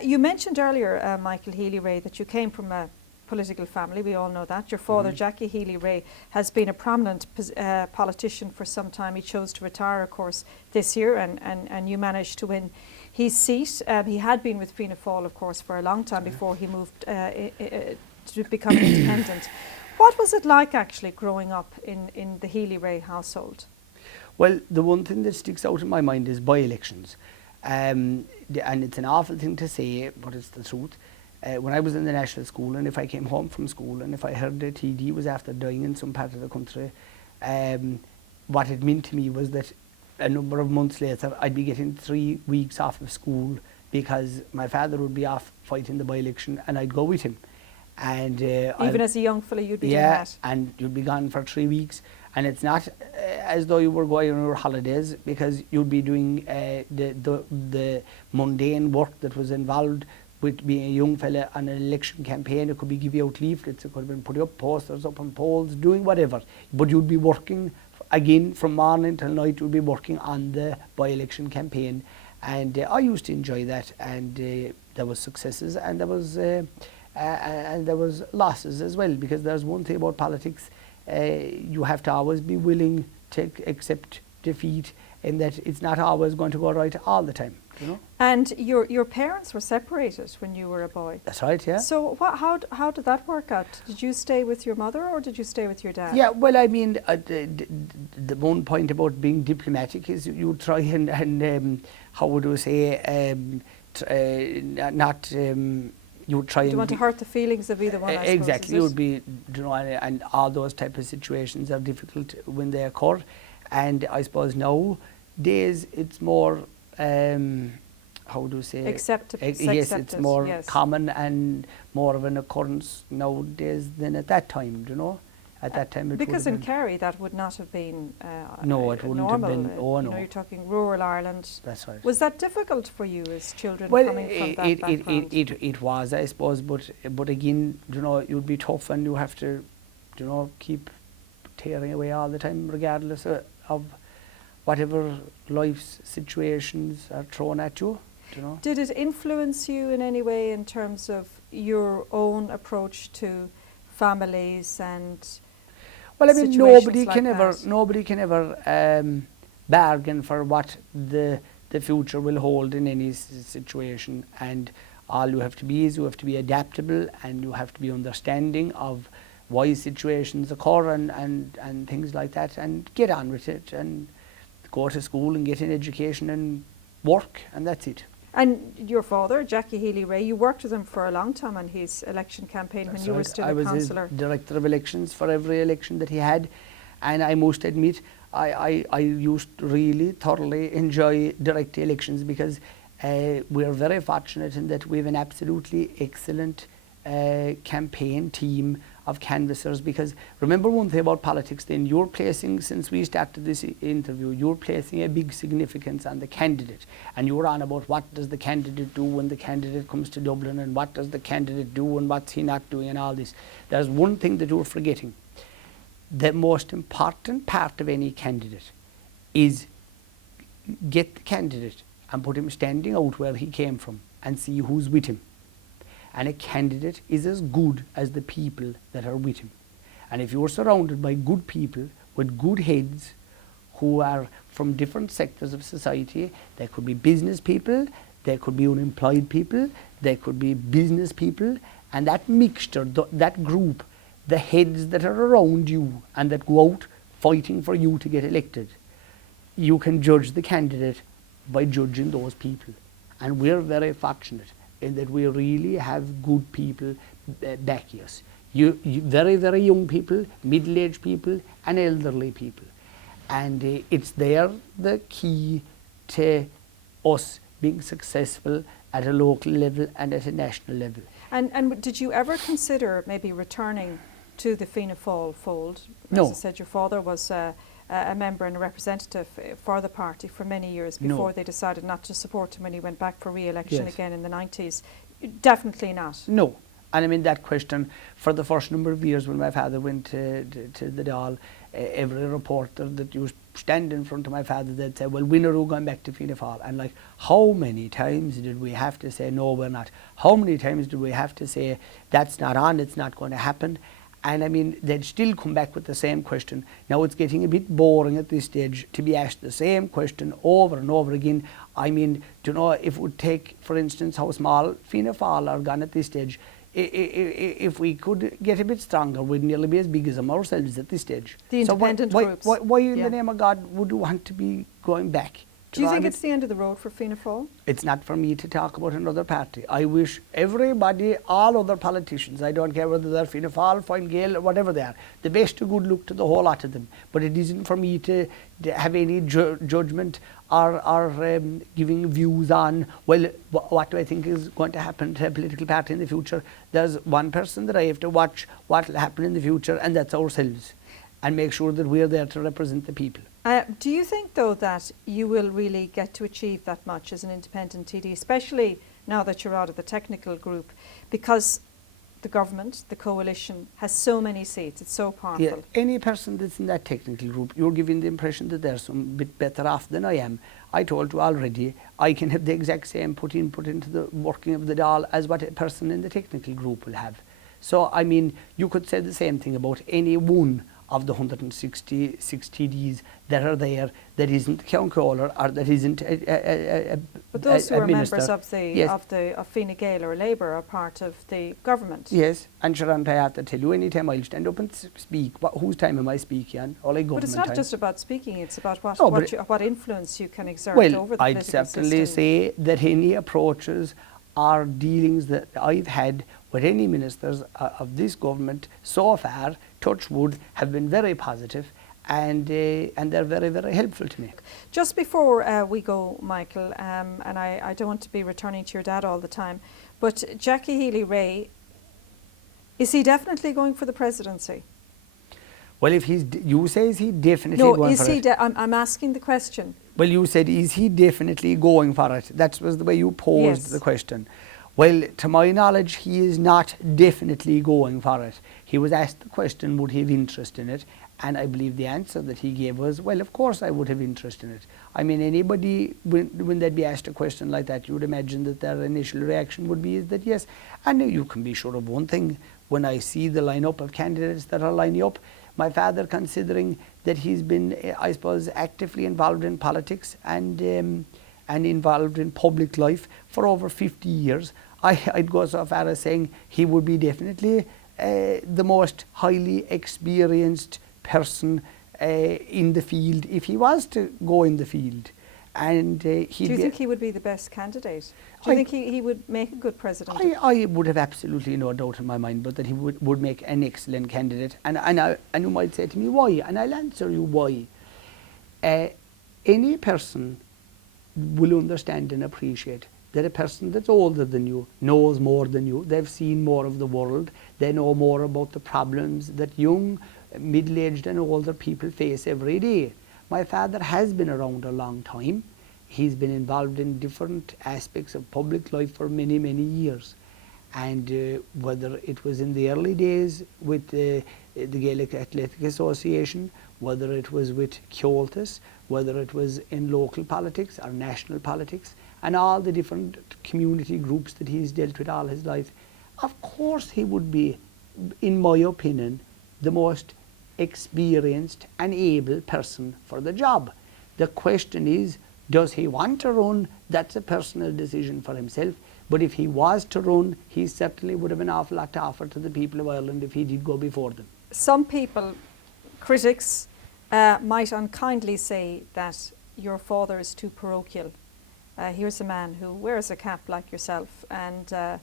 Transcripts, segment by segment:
You mentioned earlier, Michael Healy-Rae, that you came from a political family. We all know that. Your father, Jacky Healy-Rae, has been a prominent politician for some time. He chose to retire, of course, this year, and you managed to win his seat. He had been with Fianna Fáil, of course, for a long time before he moved to become an independent. What was it like, actually, growing up in the Healy-Rae household? Well, the one thing that sticks out in my mind is by-elections. And it's an awful thing to say, but it's the truth. When I was in the national school, and if I came home from school and if I heard the TD was after dying in some part of the country, what it meant to me was that a number of months later I'd be getting 3 weeks off of school because my father would be off fighting the by-election and I'd go with him. And even as a young fella, you'd be doing that? Yeah, and you'd be gone for 3 weeks. And it's not as though you were going on your holidays, because you'd be doing the mundane work that was involved with being a young fella on an election campaign. It could be giving out leaflets, it could have been putting up posters up on poles, doing whatever. But you'd be working, again, from morning till night, you'd be working on the by-election campaign. And I used to enjoy that, and there was successes and there was losses as well, because there's one thing about politics, you have to always be willing to accept defeat, in that it's not always going to go right all the time, you know. And your parents were separated when you were a boy. That's right, yeah. So how did that work out? Did you stay with your mother or did you stay with your dad? Yeah, well, I mean, the one point about being diplomatic is you try and how would you say, you would try. You want to hurt the feelings of either one, I suppose, exactly. You would be, you know, and all those type of situations are difficult when they occur. And I suppose nowadays it's more, how do you say? Acceptable. Yes, it's more common and more of an occurrence nowadays than at that time, you know. At that time, it because in Kerry that would not have been no, it wouldn't normal. have been. Oh, you no. know, you're talking rural Ireland. That's right. Was that difficult for you as children well, coming from that background? It was, I suppose, but again, you know, you'd be tough and you have to, you know, keep tearing away all the time, regardless of whatever life's situations are thrown at you. You know. Did it influence you in any way in terms of your own approach to families and? Well, I mean, nobody can ever bargain for what the future will hold in any situation, and all you have to be is you have to be adaptable and you have to be understanding of why situations occur and things like that, and get on with it and go to school and get an education and work, and that's it. And your father, Jacky Healy-Rae, you worked with him for a long time on his election campaign when you were still a councillor. I was his director of elections for every election that he had, and I must admit I used to really thoroughly enjoy direct elections, because we are very fortunate in that we have an absolutely excellent campaign team of canvassers. Because remember one thing about politics, then you're placing, since we started this interview, you're placing a big significance on the candidate, and you're on about what does the candidate do when the candidate comes to Dublin, and what does the candidate do and what's he not doing and all this. There's one thing that you're forgetting. The most important part of any candidate is get the candidate and put him standing out where he came from and see who's with him. And a candidate is as good as the people that are with him. And if you're surrounded by good people with good heads who are from different sectors of society, there could be business people, there could be unemployed people, there could be business people, and that mixture, that group, the heads that are around you and that go out fighting for you to get elected, you can judge the candidate by judging those people. And we're very fortunate in that we really have good people backing us. You very, very young people, middle-aged people, and elderly people. And it's there the key to us being successful at a local level and at a national level. And did you ever consider maybe returning to the Fianna Fáil fold? No. As I said, your father was a member and a representative for the party for many years before they decided not to support him when he went back for re-election again in the 90s. Definitely not. No. And I mean, that question, for the first number of years when my father went to the Dáil, every reporter that used stand in front of my father, they'd say, well, when are you going back to Fianna Fáil? And like, how many times did we have to say, no, we're not? How many times did we have to say, that's not on, it's not going to happen? And I mean, they'd still come back with the same question. Now it's getting a bit boring at this stage to be asked the same question over and over again. I mean, do you know, if it would take, for instance, how small Fianna Fáil are gone at this stage, if we could get a bit stronger, we'd nearly be as big as them ourselves at this stage. The independent groups. Why in the name of God would you want to be going back? Do you think it's the end of the road for Fianna Fáil? It's not for me to talk about another party. I wish everybody, all other politicians, I don't care whether they're Fianna Fáil, Fine Gael, or whatever they are, the best of good luck to the whole lot of them. But it isn't for me to have any judgment or giving views on, well, what do I think is going to happen to a political party in the future. There's one person that I have to watch what will happen in the future, and that's ourselves, and make sure that we're there to represent the people. Do you think, though, that you will really get to achieve that much as an independent TD, especially now that you're out of the technical group, because the government, the coalition, has so many seats, it's so powerful? Yeah, any person that's in that technical group, you're giving the impression that they're some bit better off than I am. I told you already, I can have the exact same input into the working of the Dáil as what a person in the technical group will have. So, I mean, you could say the same thing about any one of the 166 TDs that are there that isn't councillor or that isn't a But those who are minister. members of the Yes. of Fine Gael or Labour are part of the government. Yes, and Sharon, I have to tell you, anytime I'll stand up and speak, whose time am I speaking on? All I But it's not time. just about speaking, it's about what, No, but what influence you can exert Well, over the I'd political certainly system. say that any approaches or dealings that I've had with any ministers of this government so far, touch wood, have been very positive, and they're very, very helpful to me. Just before we go, Michael, and I don't want to be returning to your dad all the time, but Jacky Healy-Rae, is he definitely going for the presidency? Well, if you say is he definitely No, going is for he? it? I'm asking the question. Well, you said, is he definitely going for it? That was the way you posed Yes. the question. Well, to my knowledge, he is not definitely going for it. He was asked the question, would he have interest in it? And I believe the answer that he gave was, well, of course I would have interest in it. I mean, anybody, when they'd be asked a question like that, you would imagine that their initial reaction would be is that yes. And you can be sure of one thing, when I see the lineup of candidates that are lining up, my father, considering that he's been, I suppose, actively involved in politics and involved in public life for over 50 years, I'd go so far as saying he would be definitely the most highly experienced person in the field if he was to go in the field. And Do you think he would be the best candidate? Do you think he would make a good president? I would have absolutely no doubt in my mind, but that he would make an excellent candidate. And you might say to me, why? And I'll answer you why. Any person will understand and appreciate that a person that's older than you knows more than you. They've seen more of the world. They know more about the problems that young, middle-aged and older people face every day. My father has been around a long time. He's been involved in different aspects of public life for many, many years. And whether it was in the early days with the Gaelic Athletic Association, whether it was with Comhaltas, whether it was in local politics or national politics, and all the different community groups that he's dealt with all his life, of course he would be, in my opinion, the most experienced and able person for the job. The question is, does he want to run? That's a personal decision for himself. But if he was to run, he certainly would have an awful lot to offer to the people of Ireland if he did go before them. Some people, critics, might unkindly say that your father is too parochial. Here's a man who wears a cap like yourself, and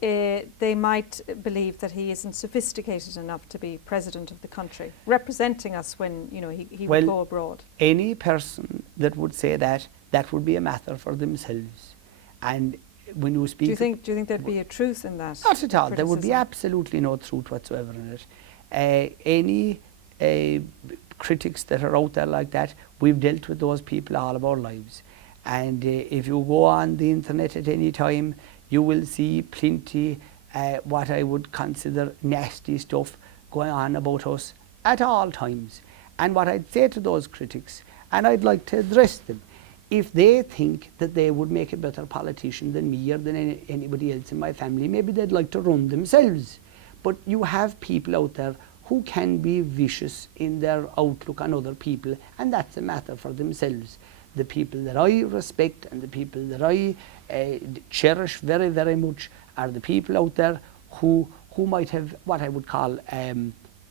they might believe that he isn't sophisticated enough to be president of the country, representing us when he would go abroad. Any person that would say that would be a matter for themselves. And when you speak, do you think there'd be a truth in that? Not at all. There would be criticism? absolutely no truth whatsoever in it. Any critics that are out there like that, we've dealt with those people all of our lives. And if you go on the internet at any time, you will see plenty what I would consider nasty stuff going on about us at all times. And what I'd say to those critics, and I'd like to address them, if they think that they would make a better politician than me or than anybody else in my family, maybe they'd like to run themselves. But you have people out there who can be vicious in their outlook on other people, and that's a matter for themselves. The people that I respect and the people that I cherish very, very much are the people out there who might have what I would call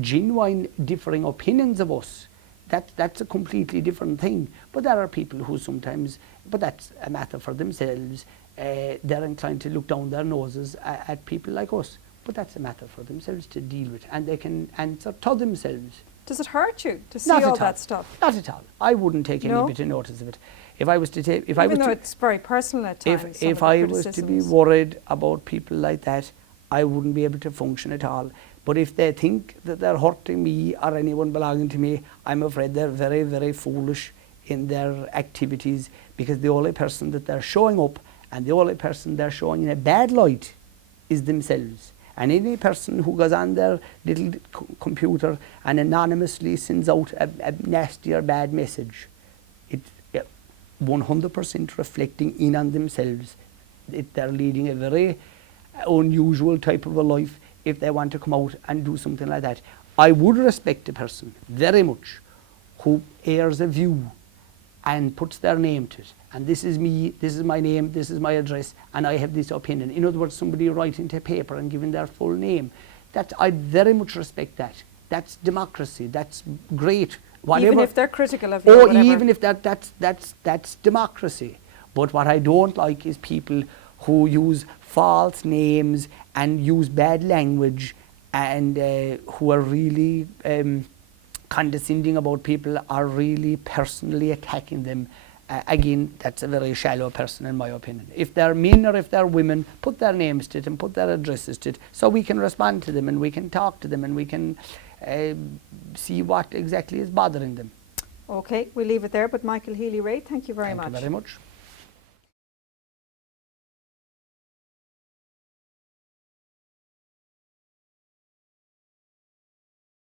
genuine differing opinions of us. That's a completely different thing. But there are people who sometimes, but that's a matter for themselves, they're inclined to look down their noses at people like us. But that's a matter for themselves to deal with, and they can answer to themselves. Does it hurt you to see Not all at all. that stuff? Not at all. I wouldn't take any No? bit of notice of it. If I was to take, Even though it's very personal at times. some of if the I was to be criticisms. worried about people like that, I wouldn't be able to function at all. But if they think that they're hurting me or anyone belonging to me, I'm afraid they're very, very foolish in their activities, because the only person that they're showing up and the only person they're showing in a bad light is themselves. And any person who goes on their little computer and anonymously sends out a nasty or bad message, it's 100% reflecting in on themselves. They're leading a very unusual type of a life if they want to come out and do something like that. I would respect a person very much who airs a view and puts their name to it. And this is me, this is my name, this is my address, and I have this opinion. In other words, somebody writing to paper and giving their full name. I very much respect that. That's democracy. That's great. Whatever. Even if they're critical of you or Or whatever. even if that's democracy. But what I don't like is people who use false names and use bad language and who are really condescending about people, are really personally attacking them. Again, that's a very shallow person in my opinion. If they're men or if they're women, put their names to it and put their addresses to it, so we can respond to them and we can talk to them and we can see what exactly is bothering them. Okay, we'll leave it there. But Michael Healy-Rae, thank you very much. Thank you very much.